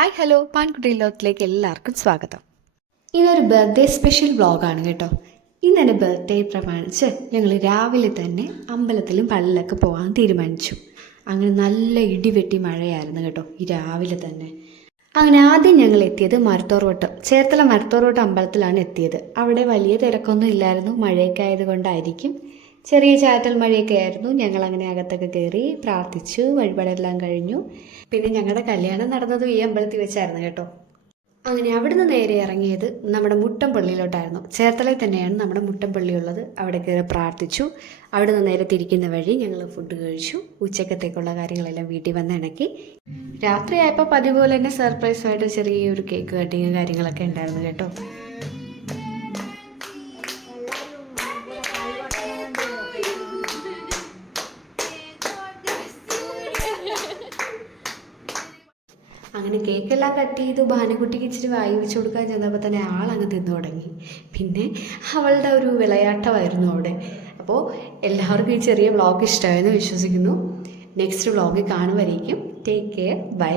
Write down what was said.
Hi hello പാൻകുട്ടി ലോകത്തിലേക്ക് എല്ലാവർക്കും സ്വാഗതം. ഇതൊരു ബർത്ത്ഡേ സ്പെഷ്യൽ വ്ളോഗാണ് കേട്ടോ. ഇന്ന് എൻ്റെ ബർത്ത്ഡേ പ്രമാണിച്ച് ഞങ്ങൾ രാവിലെ തന്നെ അമ്പലത്തിലും പള്ളിയിലൊക്കെ പോകാൻ തീരുമാനിച്ചു. അങ്ങനെ നല്ല ഇടിവെട്ടി മഴയായിരുന്നു കേട്ടോ ഈ രാവിലെ തന്നെ. അങ്ങനെ ആദ്യം ഞങ്ങൾ എത്തിയത് മരത്തോർവട്ടം ചേർത്തല മരത്തോർവട്ടം അമ്പലത്തിലാണ് എത്തിയത്. അവിടെ വലിയ തിരക്കൊന്നും ഇല്ലായിരുന്നു, മഴയൊക്കെ ആയതുകൊണ്ടായിരിക്കും. ചെറിയ ചാറ്റൽ മഴയൊക്കെ ആയിരുന്നു. ഞങ്ങൾ അങ്ങനെ അകത്തൊക്കെ കയറി പ്രാർത്ഥിച്ചു, വഴിപാടെല്ലാം കഴിഞ്ഞു. പിന്നെ ഞങ്ങളുടെ കല്യാണം നടന്നതും ഈ അമ്പലത്തിൽ വെച്ചായിരുന്നു കേട്ടോ. അങ്ങനെ അവിടുന്ന് നേരെ ഇറങ്ങിയത് നമ്മുടെ മുട്ടംപള്ളിയിലോട്ടായിരുന്നു. ചേർത്തലയിൽ തന്നെയാണ് നമ്മുടെ മുട്ടംപള്ളി ഉള്ളത്. അവിടെ കയറി പ്രാർത്ഥിച്ചു. അവിടുന്ന് നേരെ തിരിക്കുന്ന വഴി ഞങ്ങൾ ഫുഡ് കഴിച്ചു. ഉച്ചക്കത്തേക്കുള്ള കാര്യങ്ങളെല്ലാം വീട്ടിൽ വന്ന് ഇണക്കി. രാത്രിയായപ്പോൾ പതിവ് പോലെ തന്നെ സർപ്രൈസായിട്ട് ചെറിയൊരു കേക്ക് കട്ടിങ് കാര്യങ്ങളൊക്കെ ഉണ്ടായിരുന്നു കേട്ടോ. അങ്ങനെ കേക്കെല്ലാം കട്ട് ചെയ്തു. ഭാനുക്കുട്ടിക്ക് ഇച്ചിരി വായി വെച്ച് കൊടുക്കാൻ ചെന്നപ്പോൾ തന്നെ ആളങ്ങ് തിന്നു തുടങ്ങി. പിന്നെ അവളുടെ ഒരു വിളയാട്ടമായിരുന്നു അവിടെ. അപ്പോൾ എല്ലാവർക്കും ഈ ചെറിയ വ്ളോഗ് ഇഷ്ടമായെന്ന് വിശ്വസിക്കുന്നു. നെക്സ്റ്റ് വ്ളോഗിൽ കാണുമായിരിക്കും. Take care, by.